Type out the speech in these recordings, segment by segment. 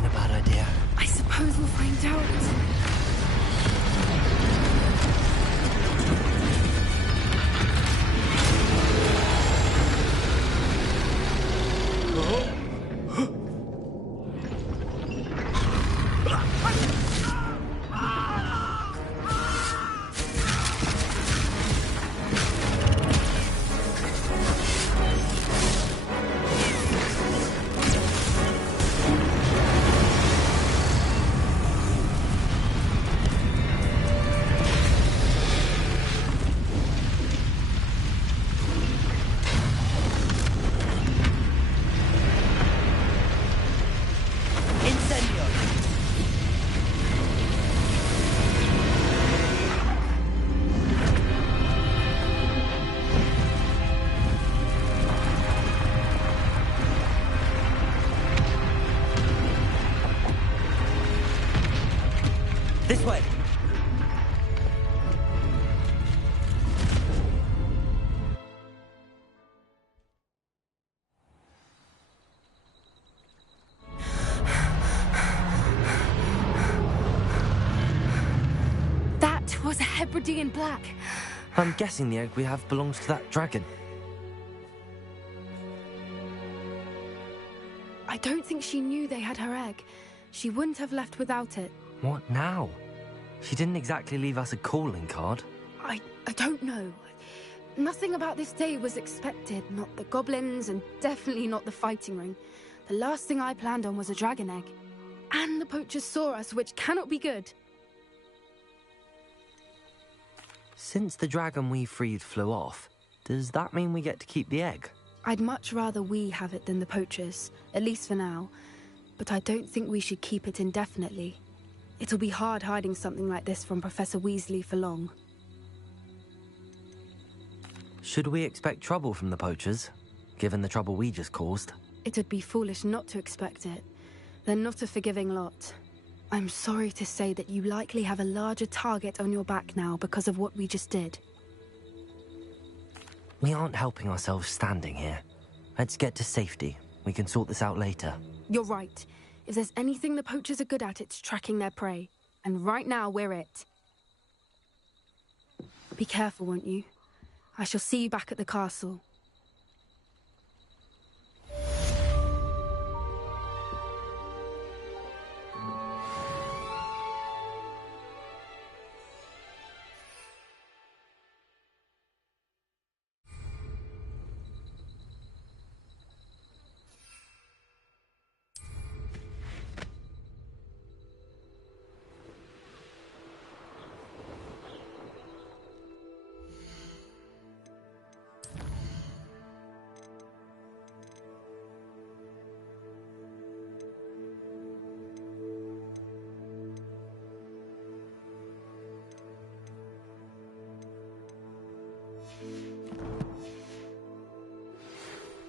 been a bad idea. I suppose we'll find out. This way! That was a Hebridean black. I'm guessing the egg we have belongs to that dragon. I don't think she knew they had her egg. She wouldn't have left without it. What now? She didn't exactly leave us a calling card. I don't know. Nothing about this day was expected. Not the goblins, and definitely not the fighting ring. The last thing I planned on was a dragon egg. And the poachers saw us, which cannot be good. Since the dragon we freed flew off, does that mean we get to keep the egg? I'd much rather we have it than the poachers, at least for now. But I don't think we should keep it indefinitely. It'll be hard hiding something like this from Professor Weasley for long. Should we expect trouble from the poachers, given the trouble we just caused? It'd be foolish not to expect it. They're not a forgiving lot. I'm sorry to say that you likely have a larger target on your back now because of what we just did. We aren't helping ourselves standing here. Let's get to safety. We can sort this out later. You're right. If there's anything the poachers are good at, it's tracking their prey. And right now, we're it. Be careful, won't you? I shall see you back at the castle.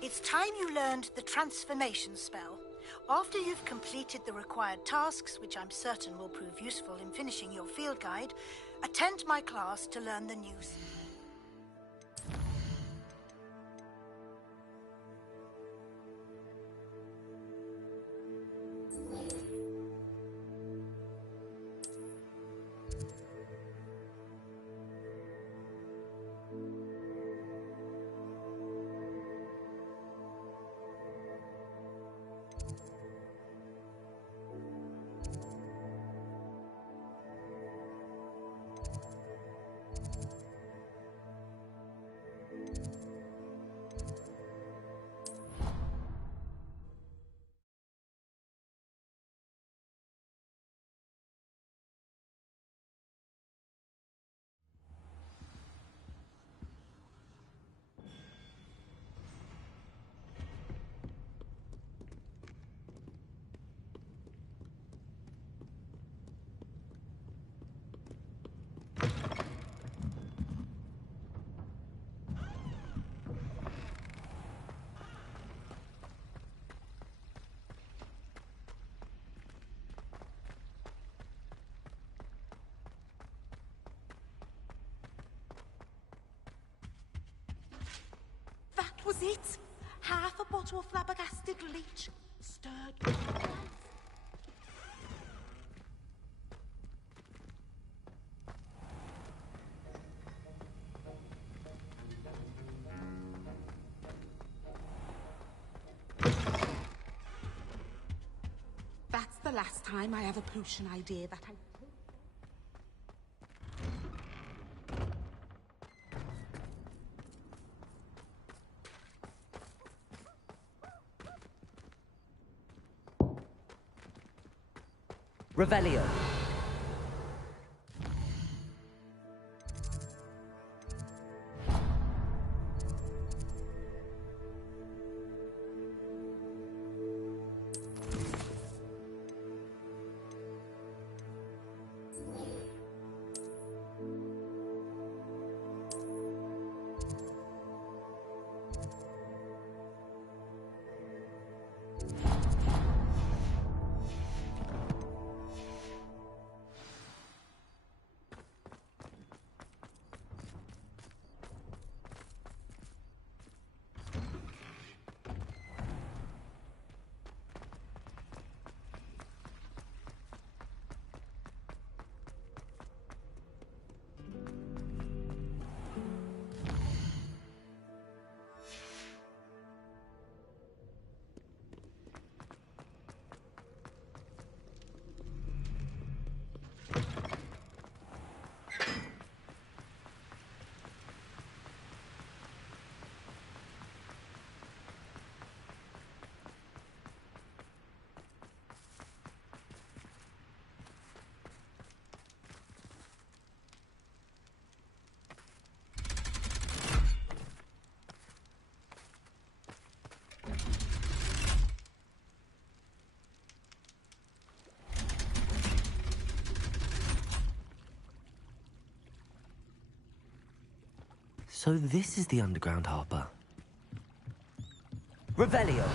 It's time you learned the transformation spell. After you've completed the required tasks, which I'm certain will prove useful in finishing your field guide, attend my class to learn the news. Was it? Half a bottle of flabbergasted leech, stirred with life. the last time I have a potion idea that I... Revelio. So this is the underground harbour. Revelio.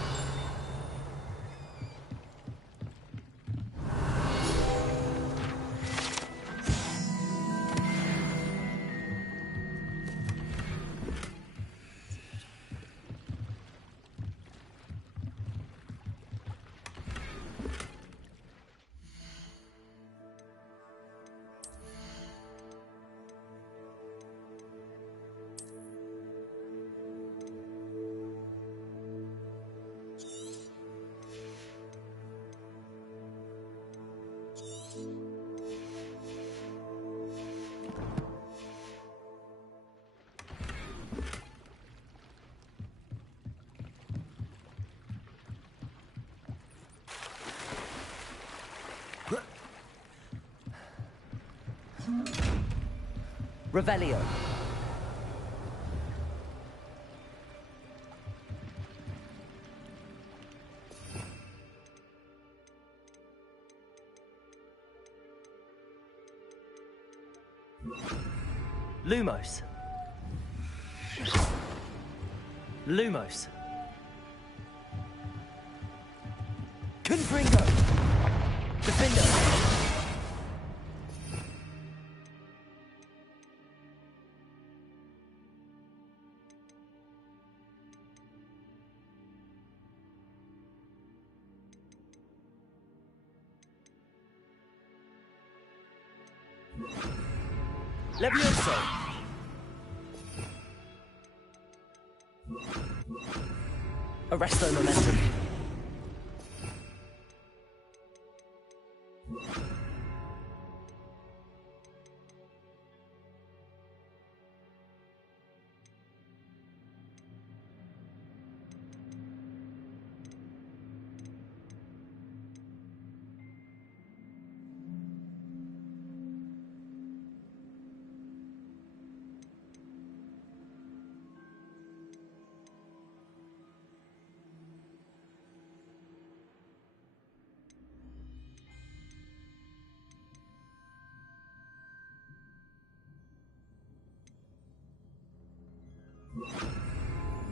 Revelio. Lumos. Lumos. Confringo. Defendo. Levioso. Arresto momentum.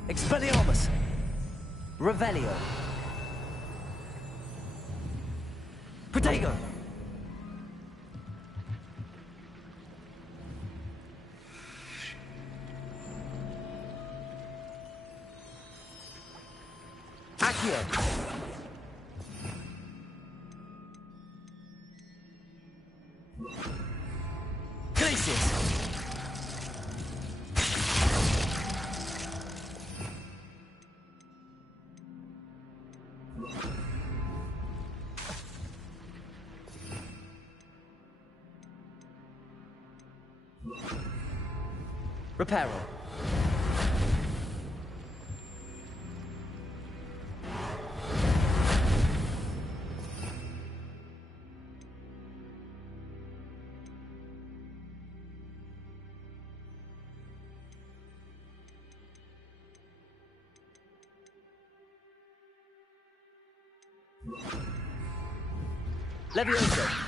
Expelliarmus. Revelio. Protego. Accio. Glacius. Reparo. Levioso.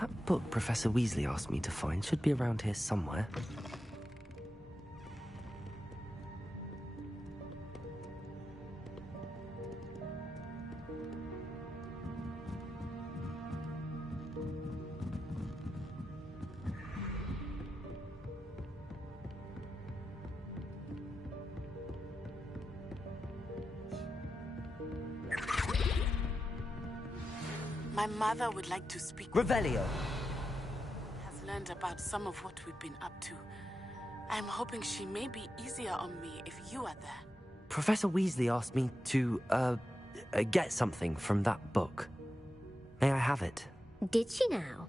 That book Professor Weasley asked me to find should be around here somewhere. My mother would like to speak. Revelio. Has learned about some of what we've been up to. I'm hoping she may be easier on me if you are there. Professor Weasley asked me to, get something from that book. May I have it? Did she now?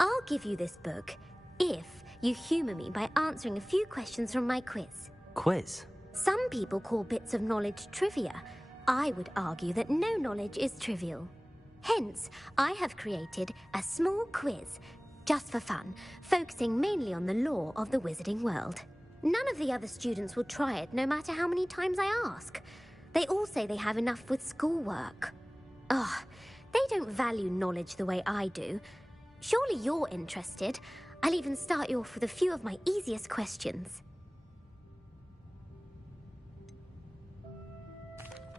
I'll give you this book if you humour me by answering a few questions from my quiz. Quiz? Some people call bits of knowledge trivia. I would argue that no knowledge is trivial. Hence, I have created a small quiz, just for fun, focusing mainly on the lore of the wizarding world. None of the other students will try it, no matter how many times I ask. They all say they have enough with schoolwork. Ugh, they don't value knowledge the way I do. Surely you're interested. I'll even start you off with a few of my easiest questions.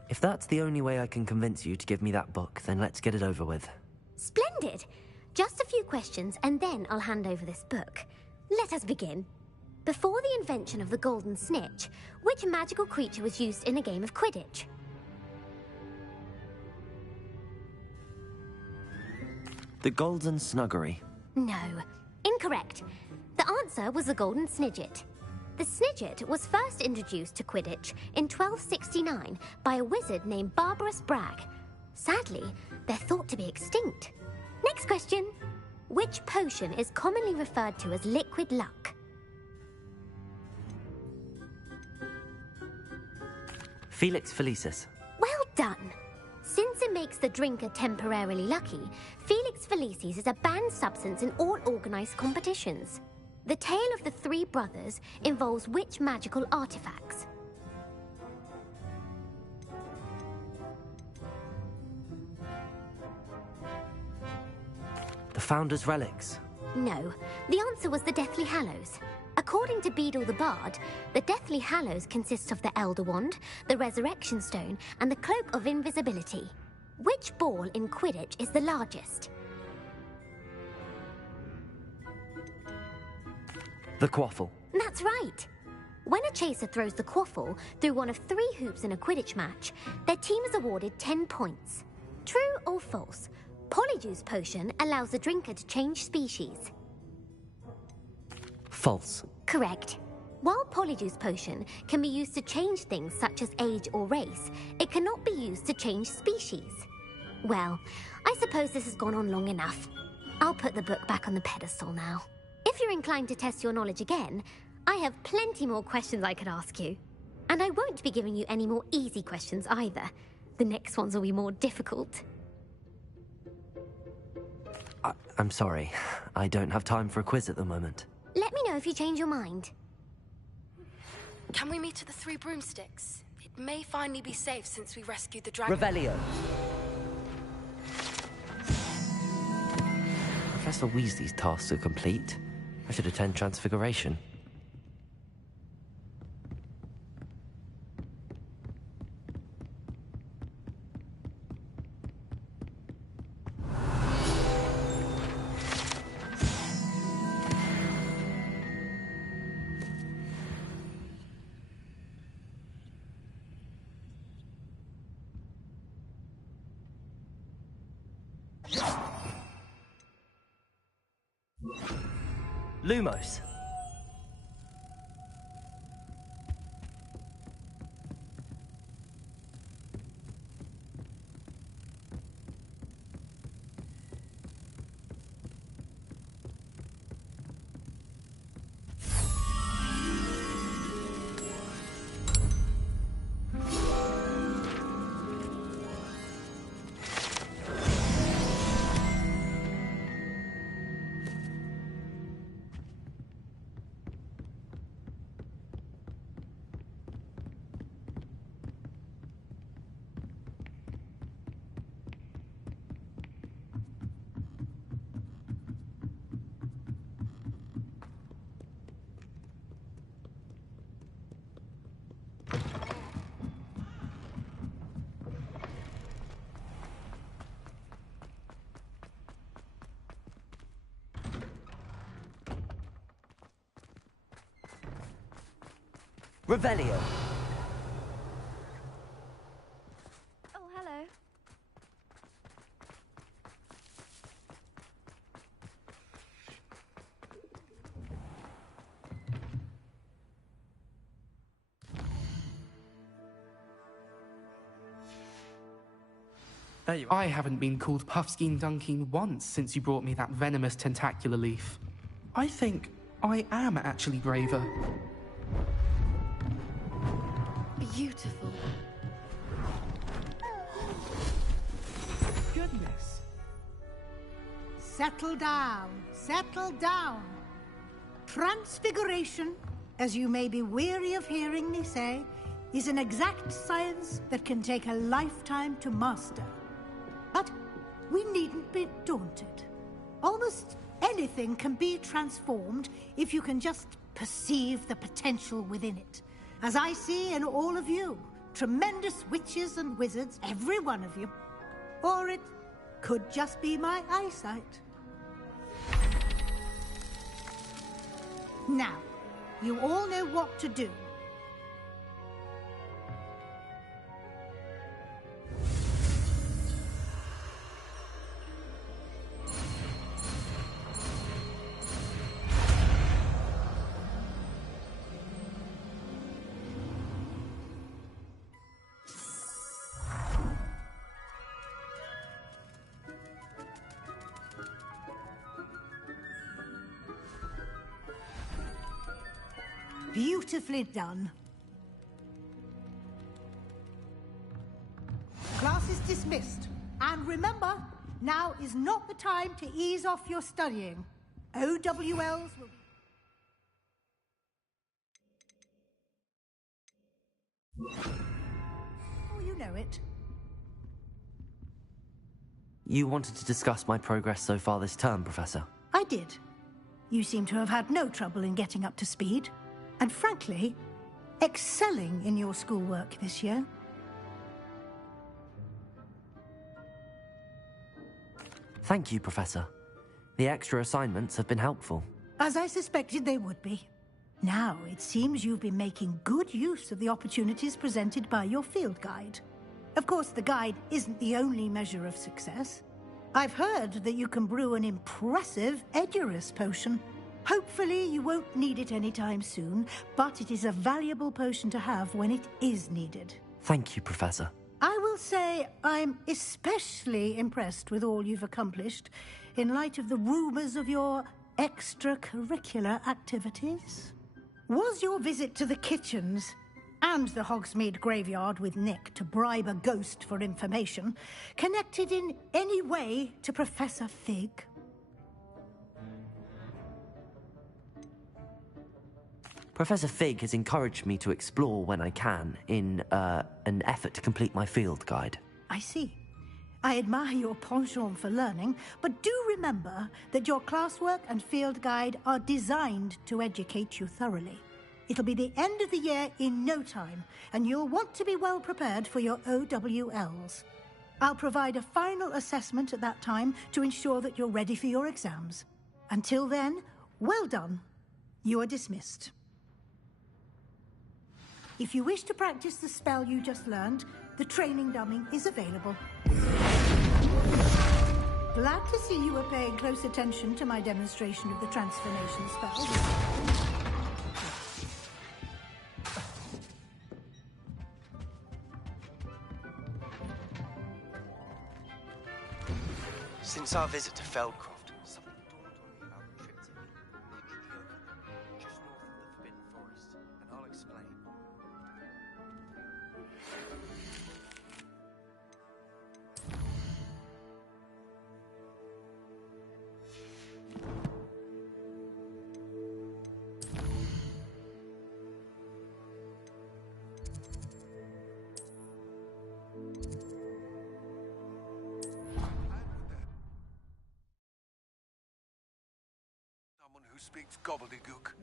If that's the only way I can convince you to give me that book, then let's get it over with. Splendid! Just a few questions, and then I'll hand over this book. Let us begin. Before the invention of the golden snitch, which magical creature was used in a game of Quidditch? The Golden Snuggery. No. Incorrect. The answer was the golden snidget. The snidget was first introduced to Quidditch in 1269 by a wizard named Barbarous Bragg. Sadly, they're thought to be extinct. Next question. Which potion is commonly referred to as liquid luck? Felix Felicis. Well done. Since it makes the drinker temporarily lucky, Felix Felicis is a banned substance in all organised competitions. The tale of the three brothers involves which magical artifacts? The Founder's Relics. No, the answer was the Deathly Hallows. According to Beedle the Bard, the Deathly Hallows consists of the Elder Wand, the Resurrection Stone, and the Cloak of Invisibility. Which ball in Quidditch is the largest? The Quaffle. That's right. When a chaser throws the quaffle through one of 3 hoops in a Quidditch match, their team is awarded 10 points. True or false? Polyjuice Potion allows the drinker to change species. False. Correct. While Polyjuice Potion can be used to change things such as age or race, it cannot be used to change species. Well, I suppose this has gone on long enough. I'll put the book back on the pedestal now. If you're inclined to test your knowledge again, I have plenty more questions I could ask you. And I won't be giving you any more easy questions either. The next ones will be more difficult. I'm sorry. I don't have time for a quiz at the moment. Let me know if you change your mind. Can we meet at the Three Broomsticks? It may finally be safe since we rescued the dragon. Revelio. Professor Weasley's tasks are complete. I should attend Transfiguration. Lumos. Revelio. Oh, hello. There you are. I haven't been called Puffskein Dunking once since you brought me that venomous tentacular leaf. I think I am actually braver. Beautiful. Goodness. Settle down, settle down. Transfiguration, as you may be weary of hearing me say, is an exact science that can take a lifetime to master. But we needn't be daunted. Almost anything can be transformed if you can just perceive the potential within it. As I see in all of you, tremendous witches and wizards, every one of you. Or it could just be my eyesight. Now, you all know what to do. Beautifully done. Class is dismissed. And remember, now is not the time to ease off your studying. OWLs will be... Oh, you know it. You wanted to discuss my progress so far this term, Professor? I did. You seem to have had no trouble in getting up to speed. And frankly, excelling in your schoolwork this year. Thank you, Professor. The extra assignments have been helpful. As I suspected they would be. Now, it seems you've been making good use of the opportunities presented by your field guide. Of course, the guide isn't the only measure of success. I've heard that you can brew an impressive Edurus potion. Hopefully, you won't need it anytime soon, but it is a valuable potion to have when it is needed. Thank you, Professor. I will say I'm especially impressed with all you've accomplished in light of the rumors of your extracurricular activities. Was your visit to the kitchens and the Hogsmeade graveyard with Nick to bribe a ghost for information, connected in any way to Professor Fig? Professor Fig has encouraged me to explore when I can in an effort to complete my field guide. I see. I admire your penchant for learning, but do remember that your classwork and field guide are designed to educate you thoroughly. It'll be the end of the year in no time, and you'll want to be well prepared for your OWLs. I'll provide a final assessment at that time to ensure that you're ready for your exams. Until then, well done. You are dismissed. If you wish to practice the spell you just learned, the training dummy is available. Glad to see you are paying close attention to my demonstration of the transformation spell. Since our visit to Feldcroft, something dawned on me about the trip to maybe the Oak, just north of the Forbidden Forest, and I'll explain. Someone who speaks gobbledygook.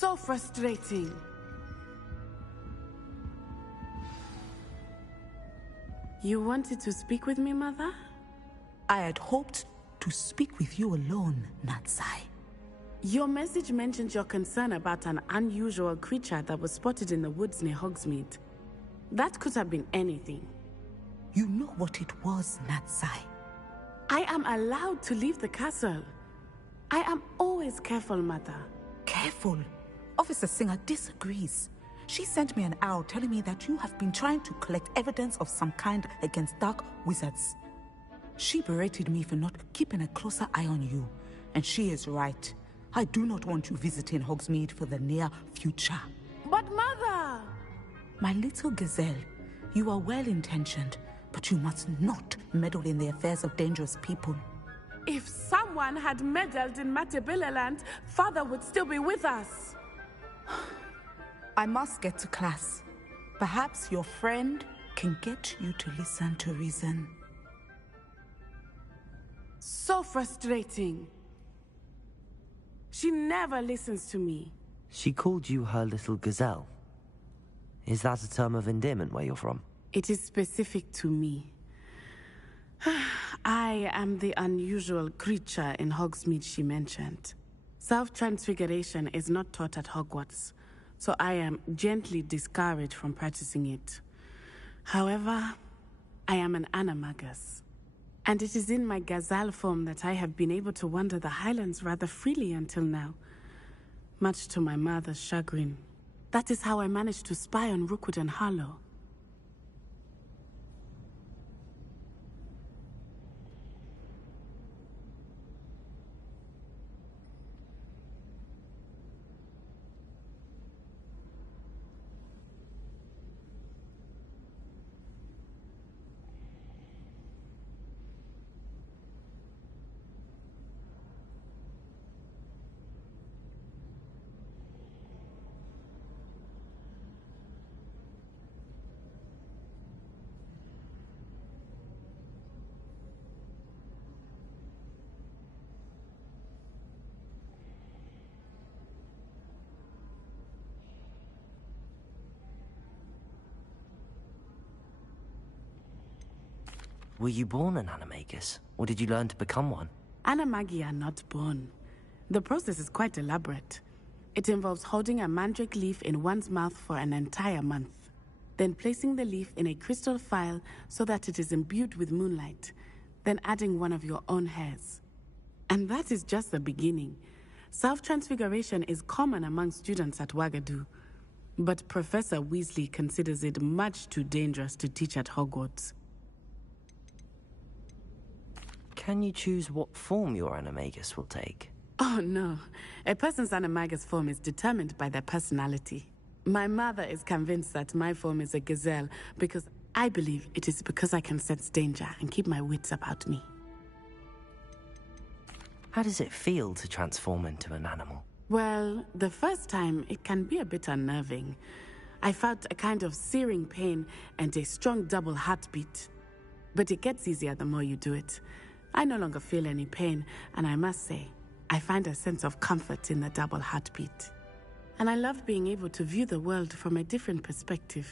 so frustrating. You wanted to speak with me, Mother? I had hoped to speak with you alone, Natsai. Your message mentioned your concern about an unusual creature that was spotted in the woods near Hogsmeade. That could have been anything. You know what it was, Natsai. I am allowed to leave the castle. I am always careful, Mother. Careful. Officer Singer disagrees. She sent me an owl telling me that you have been trying to collect evidence of some kind against dark wizards. She berated me for not keeping a closer eye on you, and she is right. I do not want you visiting Hogsmeade for the near future. But Mother! My little gazelle, you are well-intentioned, but you must not meddle in the affairs of dangerous people. If someone had meddled in Matabeleland, Father would still be with us. I must get to class. Perhaps your friend can get you to listen to reason. So frustrating. She never listens to me. She called you her little gazelle. Is that a term of endearment where you're from? It is specific to me. I am the unusual creature in Hogsmeade she mentioned. Self-transfiguration is not taught at Hogwarts, so I am gently discouraged from practicing it. However, I am an animagus, and it is in my gazelle form that I have been able to wander the Highlands rather freely until now, much to my mother's chagrin. That is how I managed to spy on Rookwood and Harlow. Were you born an animagus, or did you learn to become one? Animagi are not born. The process is quite elaborate. It involves holding a mandrake leaf in one's mouth for an entire month, then placing the leaf in a crystal phial so that it is imbued with moonlight, then adding one of your own hairs. And that is just the beginning. Self-transfiguration is common among students at Wagadu, but Professor Weasley considers it much too dangerous to teach at Hogwarts. Can you choose what form your animagus will take? Oh no, a person's animagus form is determined by their personality. My mother is convinced that my form is a gazelle because I believe it is because I can sense danger and keep my wits about me. How does it feel to transform into an animal? Well, the first time it can be a bit unnerving. I felt a kind of searing pain and a strong double heartbeat. But it gets easier the more you do it. I no longer feel any pain, and I must say, I find a sense of comfort in the double heartbeat. And I love being able to view the world from a different perspective.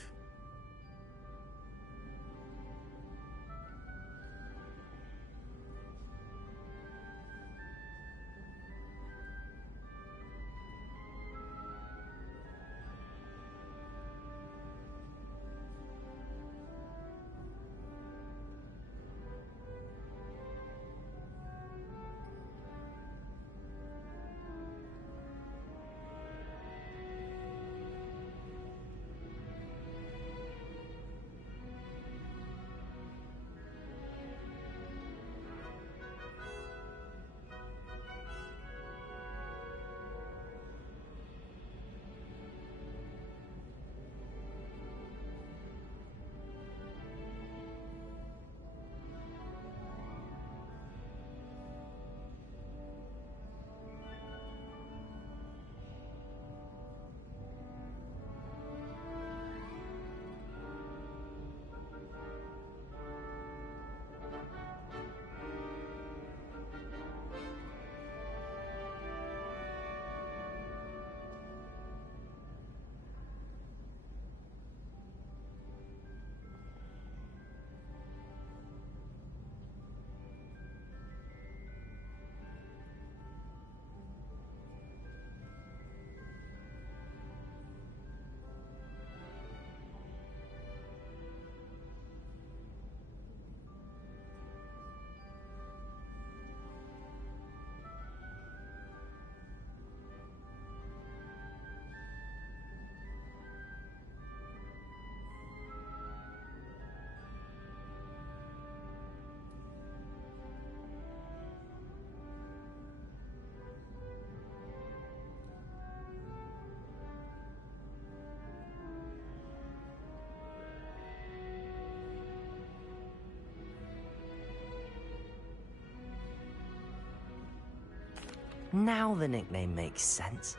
Now the nickname makes sense.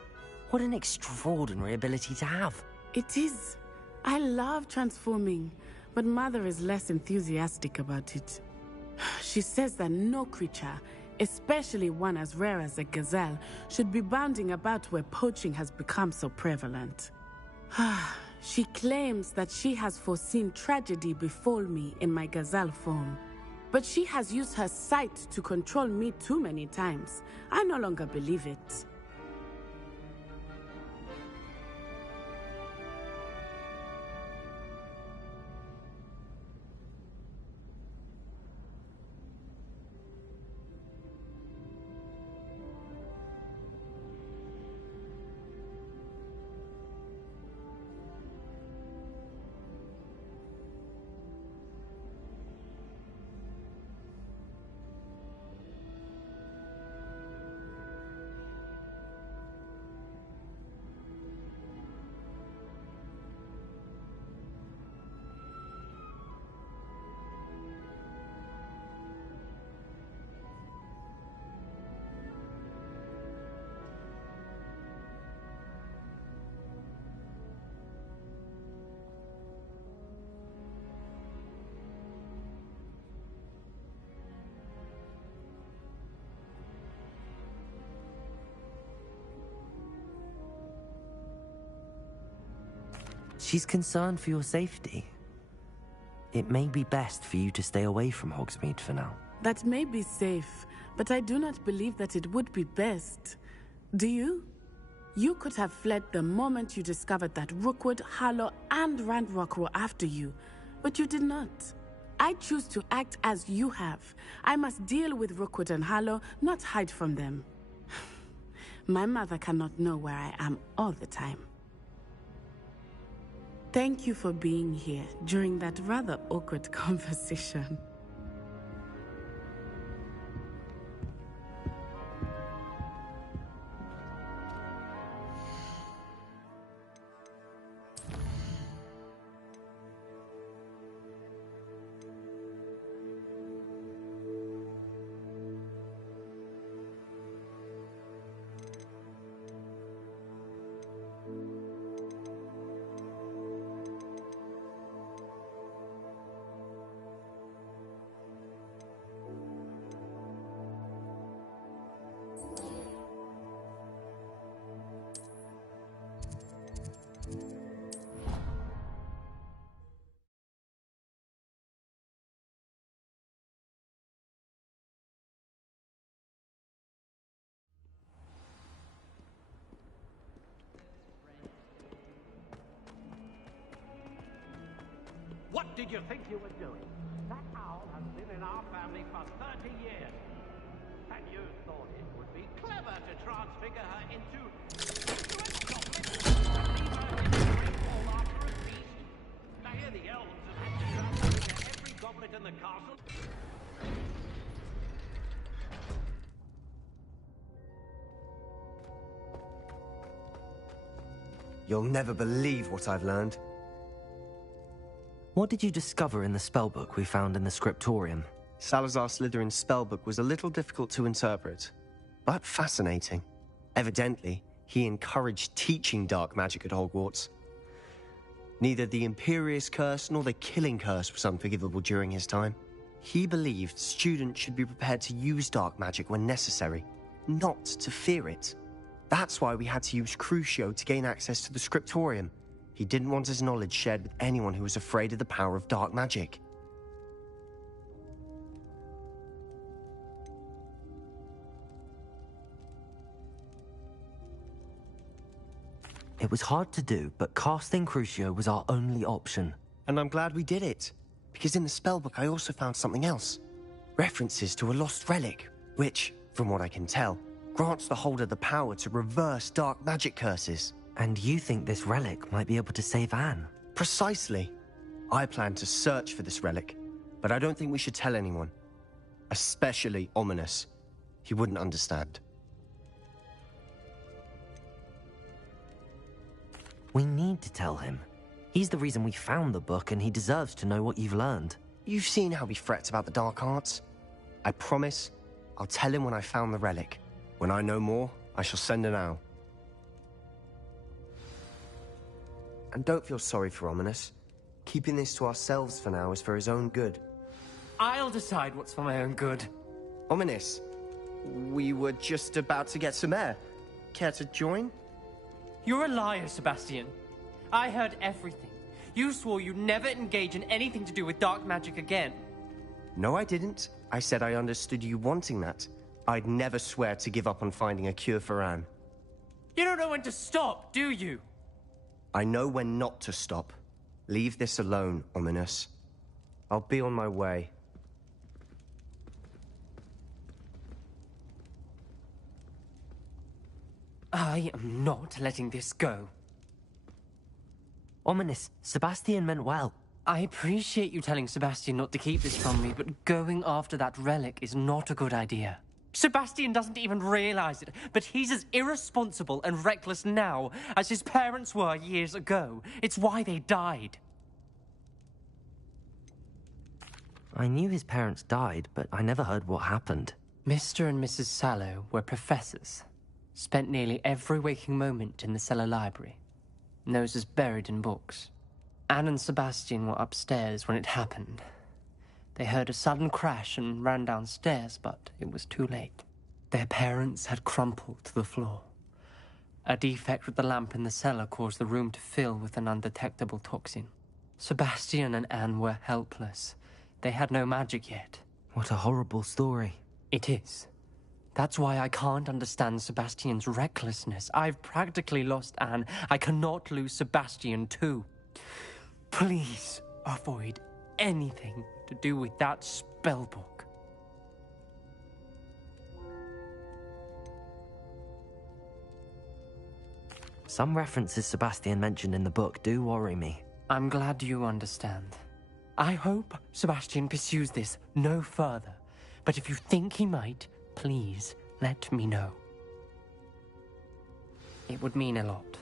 What an extraordinary ability to have. It is. I love transforming, but Mother is less enthusiastic about it. She says that no creature, especially one as rare as a gazelle, should be bounding about where poaching has become so prevalent. She claims that she has foreseen tragedy befall me in my gazelle form. But she has used her sight to control me too many times. I no longer believe it. She's concerned for your safety. It may be best for you to stay away from Hogsmeade for now. That may be safe, but I do not believe that it would be best. Do you? You could have fled the moment you discovered that Rookwood, Harlow, and Randrock were after you, but you did not. I choose to act as you have. I must deal with Rookwood and Harlow, not hide from them. My mother cannot know where I am all the time. Thank you for being here during that rather awkward conversation. What did you think you were doing? That owl has been in our family for 30 years. And you thought it would be clever to transfigure her into a goblet and leave her in the great hall after a feast? I hear the elves have had to transfigure every goblet in the castle. You'll never believe what I've learned. What did you discover in the spellbook we found in the scriptorium? Salazar Slytherin's spellbook was a little difficult to interpret, but fascinating. Evidently, he encouraged teaching dark magic at Hogwarts. Neither the Imperious Curse nor the Killing Curse was unforgivable during his time. He believed students should be prepared to use dark magic when necessary, not to fear it. That's why we had to use Crucio to gain access to the scriptorium. He didn't want his knowledge shared with anyone who was afraid of the power of dark magic. It was hard to do, but casting Crucio was our only option. And I'm glad we did it, because in the spellbook I also found something else. References to a lost relic, which, from what I can tell, grants the holder the power to reverse dark magic curses. And you think this relic might be able to save Anne? Precisely. I plan to search for this relic, but I don't think we should tell anyone. Especially Ominous. He wouldn't understand. We need to tell him. He's the reason we found the book, and he deserves to know what you've learned. You've seen how he frets about the dark arts. I promise I'll tell him when I found the relic. When I know more, I shall send an owl. And don't feel sorry for Ominous. Keeping this to ourselves for now is for his own good. I'll decide what's for my own good. Ominous, we were just about to get some air. Care to join? You're a liar, Sebastian. I heard everything. You swore you'd never engage in anything to do with dark magic again. No, I didn't. I said I understood you wanting that. I'd never swear to give up on finding a cure for Anne. You don't know when to stop, do you? I know when not to stop. Leave this alone, Ominous. I'll be on my way. I am not letting this go. Ominous, Sebastian meant well. I appreciate you telling Sebastian not to keep this from me, but going after that relic is not a good idea. Sebastian doesn't even realize it, but he's as irresponsible and reckless now as his parents were years ago. It's why they died. I knew his parents died, but I never heard what happened. Mr. and Mrs. Sallow were professors. Spent nearly every waking moment in the cellar library. Noses buried in books. Anne and Sebastian were upstairs when it happened. They heard a sudden crash and ran downstairs, but it was too late. Their parents had crumpled to the floor. A defect with the lamp in the cellar caused the room to fill with an undetectable toxin. Sebastian and Anne were helpless. They had no magic yet. What a horrible story. It is. That's why I can't understand Sebastian's recklessness. I've practically lost Anne. I cannot lose Sebastian too. Please avoid anything to do with that spellbook. Some references Sebastian mentioned in the book do worry me. I'm glad you understand. I hope Sebastian pursues this no further. But if you think he might, please let me know. It would mean a lot.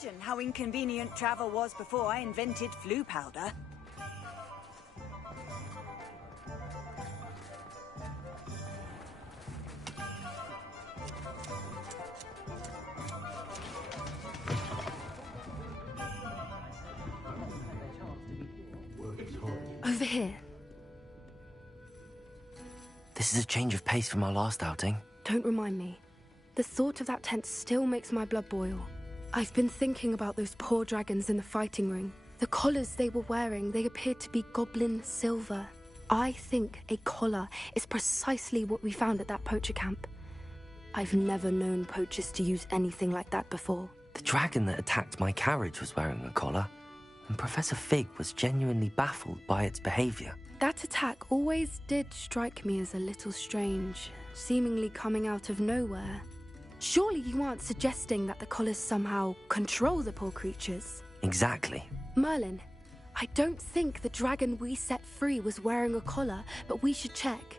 Imagine how inconvenient travel was before I invented flu powder. Over here. This is a change of pace from our last outing. Don't remind me. The thought of that tent still makes my blood boil. I've been thinking about those poor dragons in the fighting ring. The collars they were wearing, they appeared to be goblin silver. I think a collar is precisely what we found at that poacher camp. I've never known poachers to use anything like that before. The dragon that attacked my carriage was wearing a collar, and Professor Fig was genuinely baffled by its behavior. That attack always did strike me as a little strange, seemingly coming out of nowhere. Surely you aren't suggesting that the collars somehow control the poor creatures? Exactly. Merlin, I don't think the dragon we set free was wearing a collar, but we should check.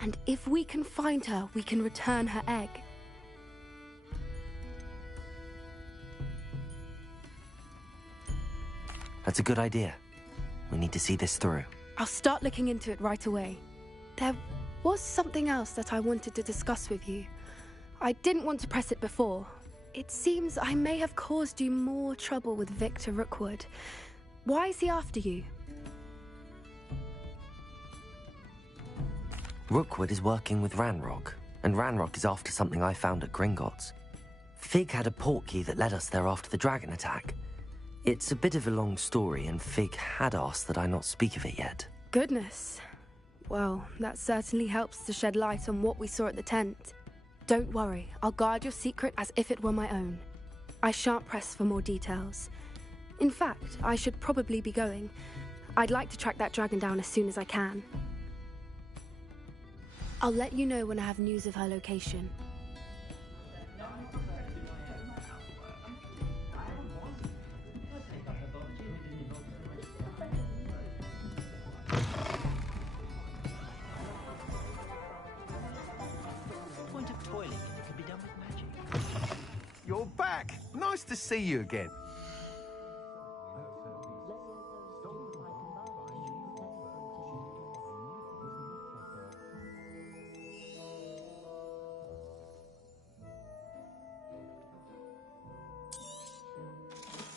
And if we can find her, we can return her egg. That's a good idea. We need to see this through. I'll start looking into it right away. There was something else that I wanted to discuss with you. I didn't want to press it before. It seems I may have caused you more trouble with Victor Rookwood. Why is he after you? Rookwood is working with Ranrock, and Ranrock is after something I found at Gringotts. Fig had a portkey that led us there after the dragon attack. It's a bit of a long story, and Fig had asked that I not speak of it yet. Goodness. Well, that certainly helps to shed light on what we saw at the tent. Don't worry, I'll guard your secret as if it were my own. I shan't press for more details. In fact, I should probably be going. I'd like to track that dragon down as soon as I can. I'll let you know when I have news of her location. Point of toiling can be done with magic. You're back! Nice to see you again.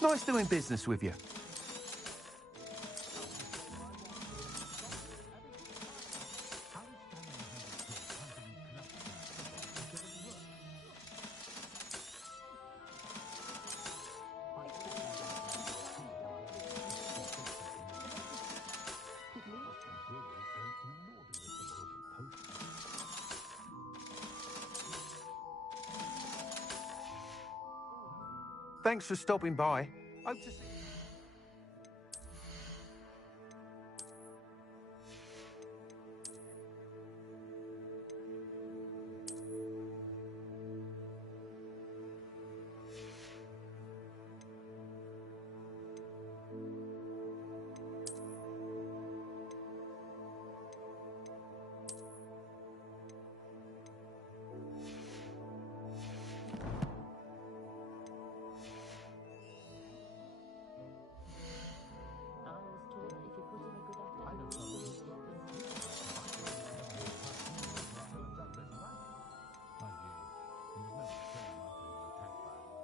Nice doing business with you. Thanks for stopping by. Hope to see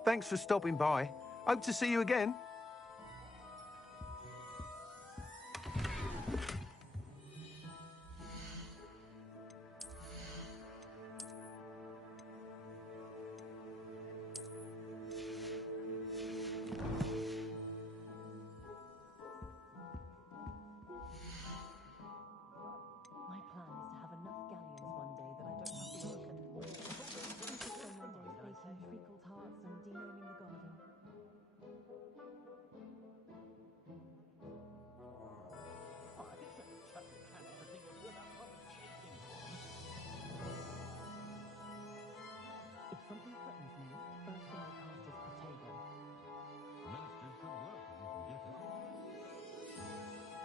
Thanks for stopping by. Hope to see you again. My plan is to have enough galleons one day that I don't have to work at all. I could spend my days baking treacle tarts and denaming the garden. If something threatens me, first thing I cast is potato. Ministers should work if you can get it.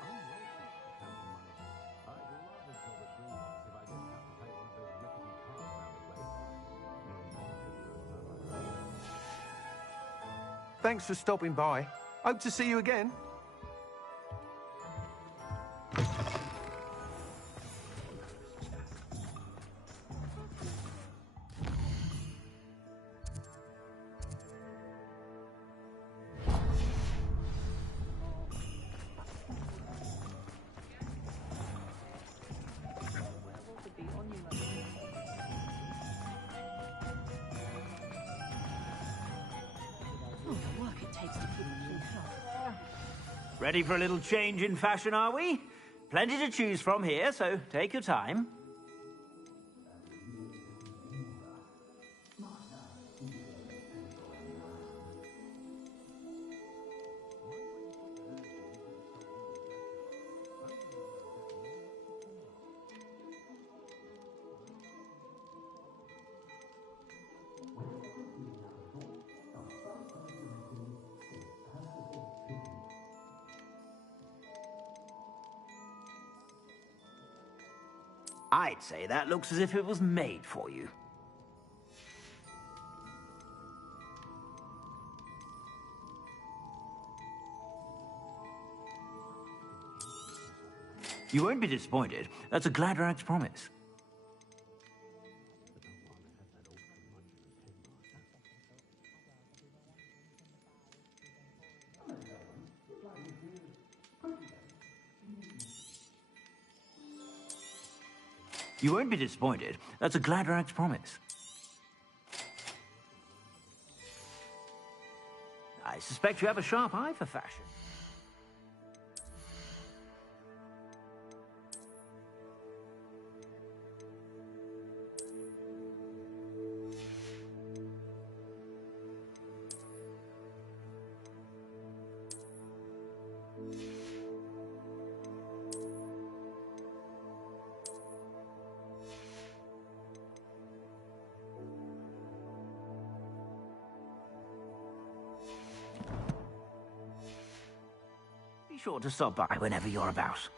I'm wealthy, Captain Money. I'd love a job at Gringotts if I didn't have to pay one of those rickety cars around the place. Thanks for stopping by. Hope to see you again. Oh, the work it takes to keep me in health. Ready for a little change in fashion, are we? Plenty to choose from here, so take your time. I'd say that looks as if it was made for you. You won't be disappointed. That's a Gladrag's promise. You won't be disappointed. That's a Gladrag's promise. I suspect you have a sharp eye for fashion. sure to stop by whenever you're about.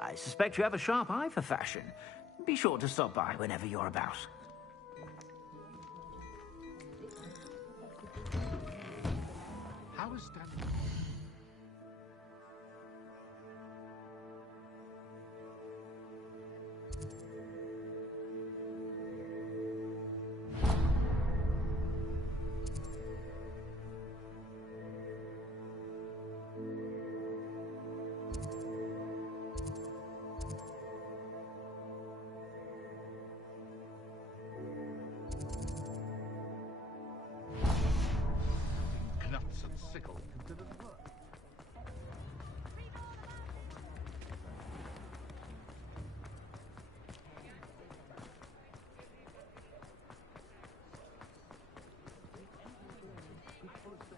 I suspect you have a sharp eye for fashion. Be sure to stop by whenever you're about. How is Stanley? Knuts and sickle considered work.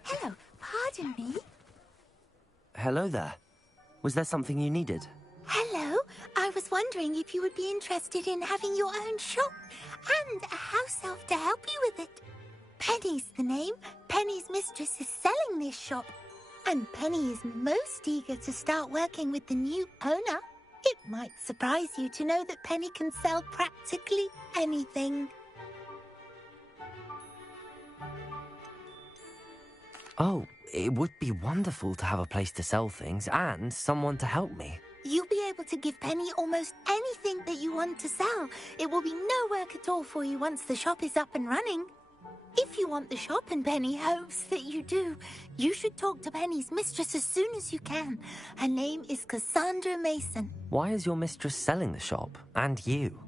Hello, pardon me. Hello there. Was there something you needed? Hello, I was wondering if you would be interested in having your own shop and a house elf to help you with it. Penny's the name. Penny's mistress is selling this shop, and Penny is most eager to start working with the new owner. It might surprise you to know that Penny can sell practically anything. Oh, it would be wonderful to have a place to sell things and someone to help me. You'll be able to give Penny almost anything that you want to sell. It will be no work at all for you once the shop is up and running. If you want the shop and Penny hopes that you do, you should talk to Penny's mistress as soon as you can. Her name is Cassandra Mason. Why is your mistress selling the shop? And you?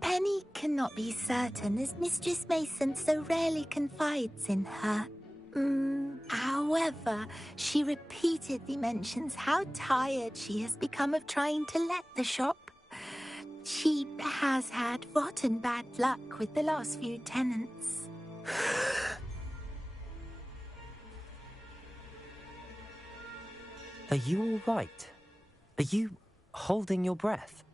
Penny cannot be certain, as Mistress Mason so rarely confides in her. However, she repeatedly mentions how tired she has become of trying to let the shop. She has had rotten bad luck with the last few tenants. Are you all right? Are you holding your breath?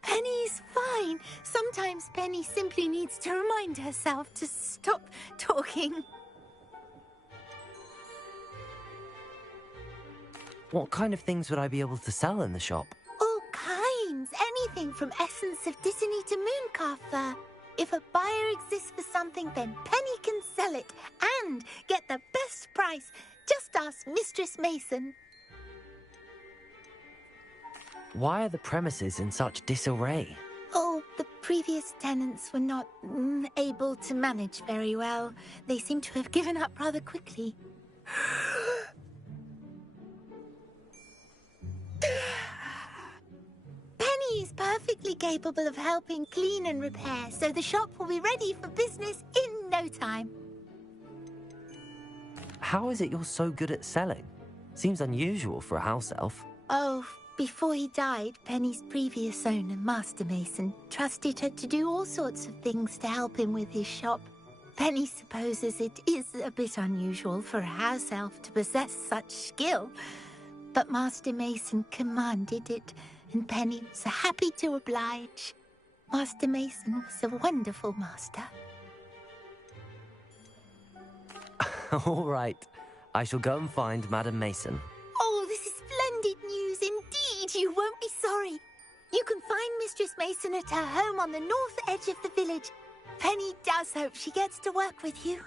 Penny's fine. Sometimes Penny simply needs to remind herself to stop talking. What kind of things would I be able to sell in the shop? All kinds. Anything from essence of Disney to Mooncalf fur. If a buyer exists for something, then Penny can sell it and get the best price. Just ask Mistress Mason. Why are the premises in such disarray? Oh, the previous tenants were not able to manage very well. They seem to have given up rather quickly. Penny is perfectly capable of helping clean and repair, so the shop will be ready for business in no time. How is it you're so good at selling? Seems unusual for a house elf. Oh, before he died, Penny's previous owner, Master Mason, trusted her to do all sorts of things to help him with his shop. Penny supposes it is a bit unusual for a house elf to possess such skill, but Master Mason commanded it, and Penny was happy to oblige. Master Mason was a wonderful master. All right. I shall go and find Madam Mason. Oh, this is splendid news indeed. You won't be sorry. You can find Mistress Mason at her home on the north edge of the village. Penny does hope she gets to work with you.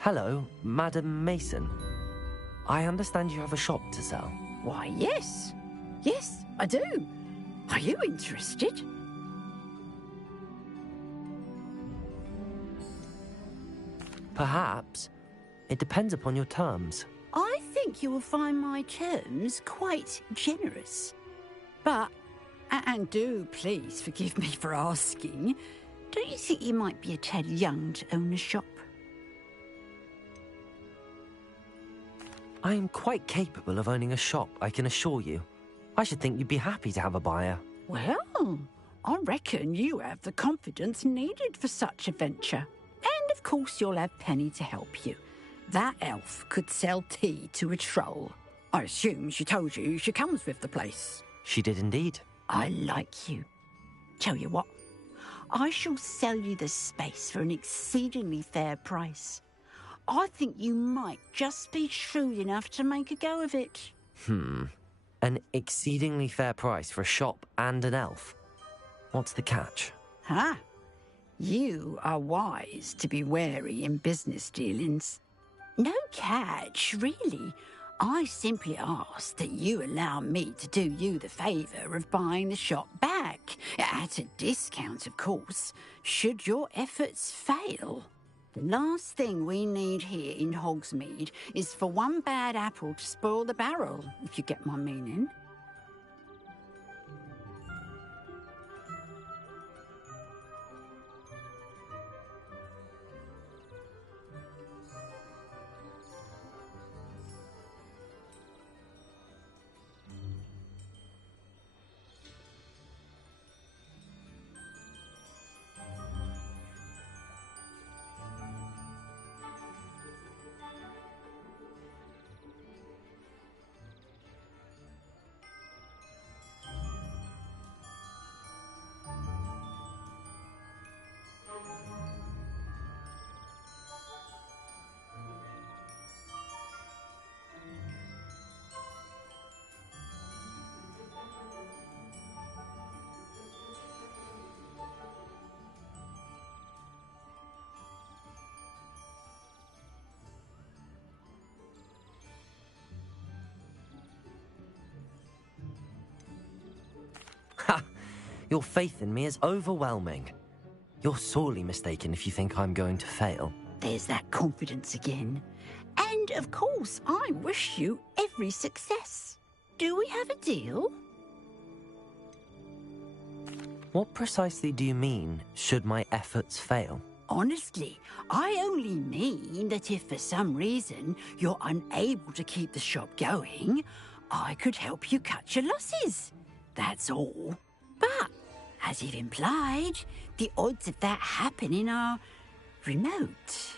Hello, Madam Mason. I understand you have a shop to sell. Why, yes. Yes, I do. Are you interested? Perhaps. It depends upon your terms. I think you will find my terms quite generous. But, and do please forgive me for asking, don't you think you might be a tad young to own a shop? I am quite capable of owning a shop, I can assure you. I should think you'd be happy to have a buyer. Well, I reckon you have the confidence needed for such a venture. And of course you'll have Penny to help you. That elf could sell tea to a troll. I assume she told you she comes with the place. She did indeed. I like you. Tell you what, I shall sell you the space for an exceedingly fair price. I think you might just be shrewd enough to make a go of it. An exceedingly fair price for a shop and an elf. What's the catch? Huh? You are wise to be wary in business dealings. No catch, really. I simply ask that you allow me to do you the favour of buying the shop back, at a discount, of course, should your efforts fail. The last thing we need here in Hogsmeade is for one bad apple to spoil the barrel, if you get my meaning. Ha! Your faith in me is overwhelming. You're sorely mistaken if you think I'm going to fail. There's that confidence again. And, of course, I wish you every success. Do we have a deal? What precisely do you mean, should my efforts fail? Honestly, I only mean that if for some reason you're unable to keep the shop going, I could help you cut your losses. That's all. But, as you've implied, the odds of that happening are remote.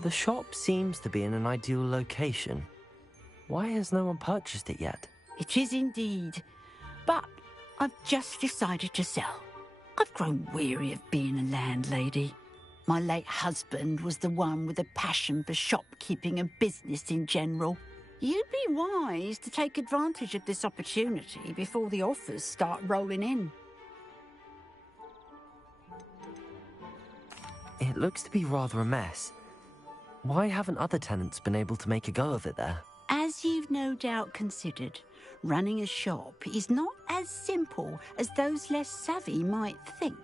The shop seems to be in an ideal location. Why has no one purchased it yet? It is indeed. But I've just decided to sell. I've grown weary of being a landlady. My late husband was the one with a passion for shopkeeping and business in general. You'd be wise to take advantage of this opportunity before the offers start rolling in. It looks to be rather a mess. Why haven't other tenants been able to make a go of it there? As you've no doubt considered, running a shop is not as simple as those less savvy might think.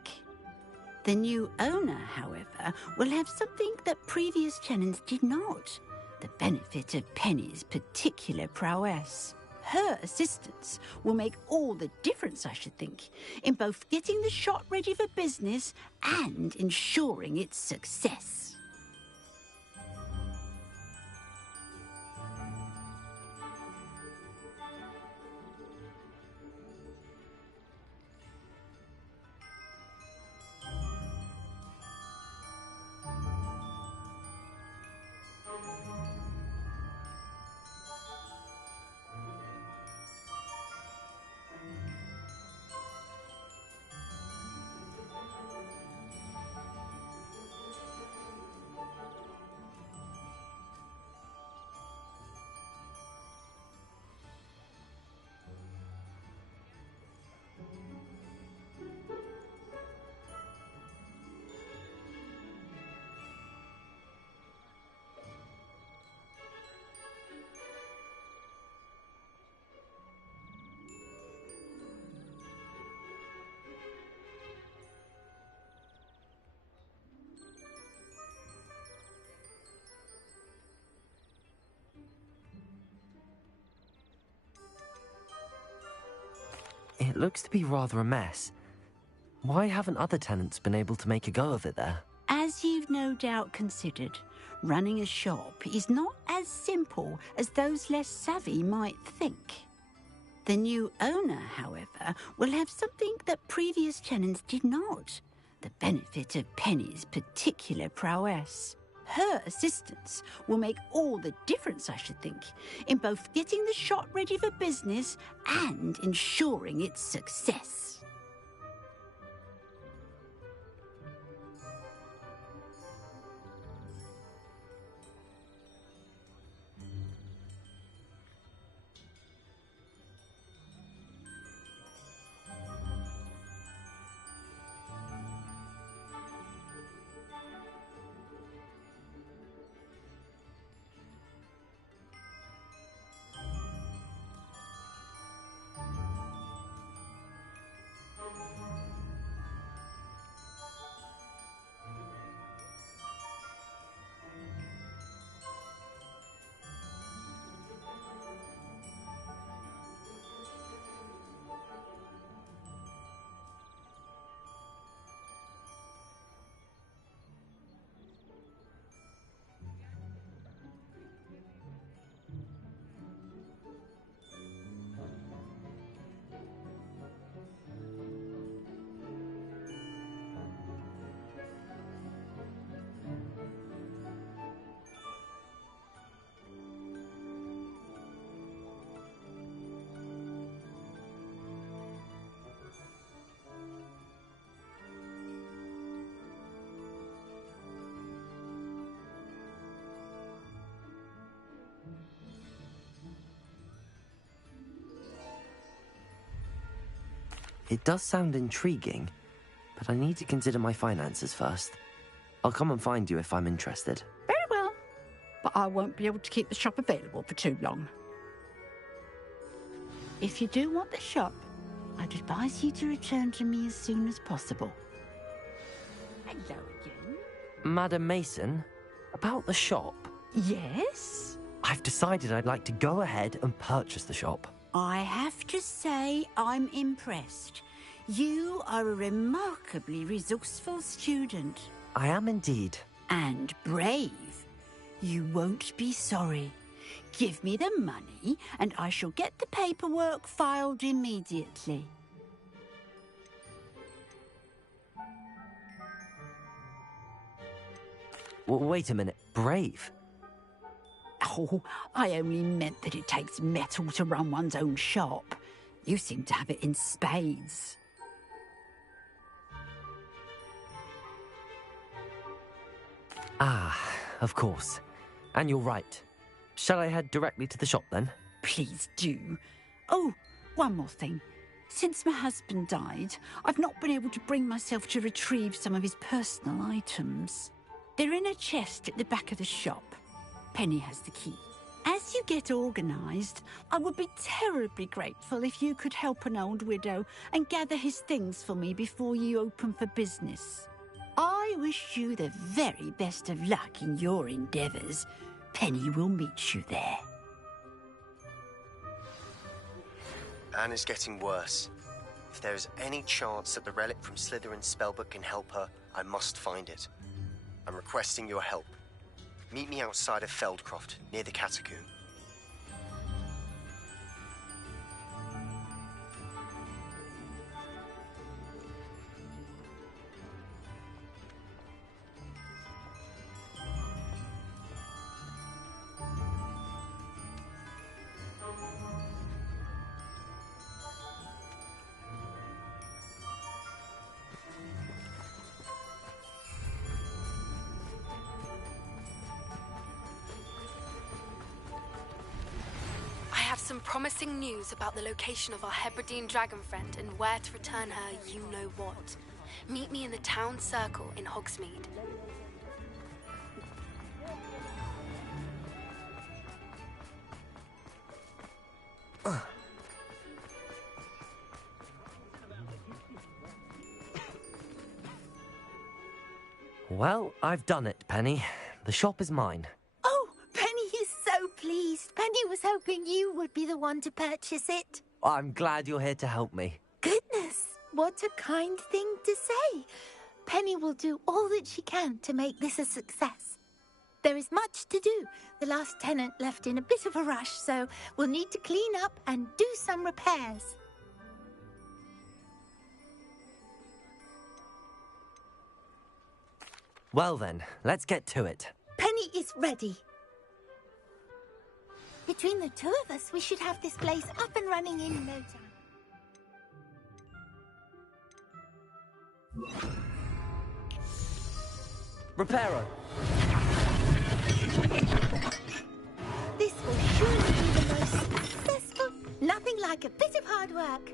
The new owner, however, will have something that previous tenants did not: the benefit of Penny's particular prowess. Her assistance will make all the difference, I should think, in both getting the shop ready for business and ensuring its success. It looks to be rather a mess. Why haven't other tenants been able to make a go of it there? As you've no doubt considered, running a shop is not as simple as those less savvy might think. The new owner, however, will have something that previous tenants did not, the benefit of Penny's particular prowess. Her assistance will make all the difference, I should think, in both getting the shop ready for business and ensuring its success. It does sound intriguing, but I need to consider my finances first. I'll come and find you if I'm interested. Very well, but I won't be able to keep the shop available for too long. If you do want the shop, I'd advise you to return to me as soon as possible. Hello again. Madam Mason, about the shop. Yes? I've decided I'd like to go ahead and purchase the shop. I have to say I'm impressed. You are a remarkably resourceful student. I am indeed. And brave. You won't be sorry. Give me the money and I shall get the paperwork filed immediately. Wait a minute, brave? Oh, I only meant that it takes metal to run one's own shop. You seem to have it in spades. Ah, of course. And you're right. Shall I head directly to the shop then? Please do. Oh, one more thing. Since my husband died, I've not been able to bring myself to retrieve some of his personal items. They're in a chest at the back of the shop. Penny has the key. As you get organised, I would be terribly grateful if you could help an old widow and gather his things for me before you open for business. I wish you the very best of luck in your endeavours. Penny will meet you there. Anne is getting worse. If there is any chance that the relic from Slytherin's spellbook can help her, I must find it. I'm requesting your help. Meet me outside of Feldcroft, near the Catacomb. Some promising news about the location of our Hebridean dragon friend and where to return her you-know-what. Meet me in the town circle in Hogsmeade. Well, I've done it, Penny. The shop is mine. Oh, Penny is so pleased. Penny was hoping you would be the one to purchase it. I'm glad you're here to help me. What a kind thing to say. Penny will do all that she can to make this a success. There is much to do. The last tenant left in a bit of a rush, so we'll need to clean up and do some repairs. Well then, let's get to it. Penny is ready. Between the two of us, we should have this place up and running in no time. Reparo! This will surely be the most successful. Nothing like a bit of hard work.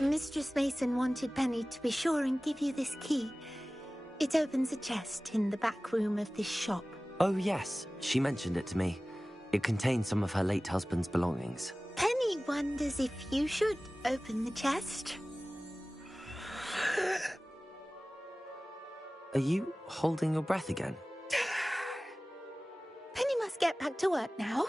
Mistress Mason wanted Penny to be sure and give you this key. It opens a chest in the back room of this shop. Oh yes, she mentioned it to me. It contains some of her late husband's belongings. Penny wonders if you should open the chest. Are you holding your breath again? Penny must get back to work now.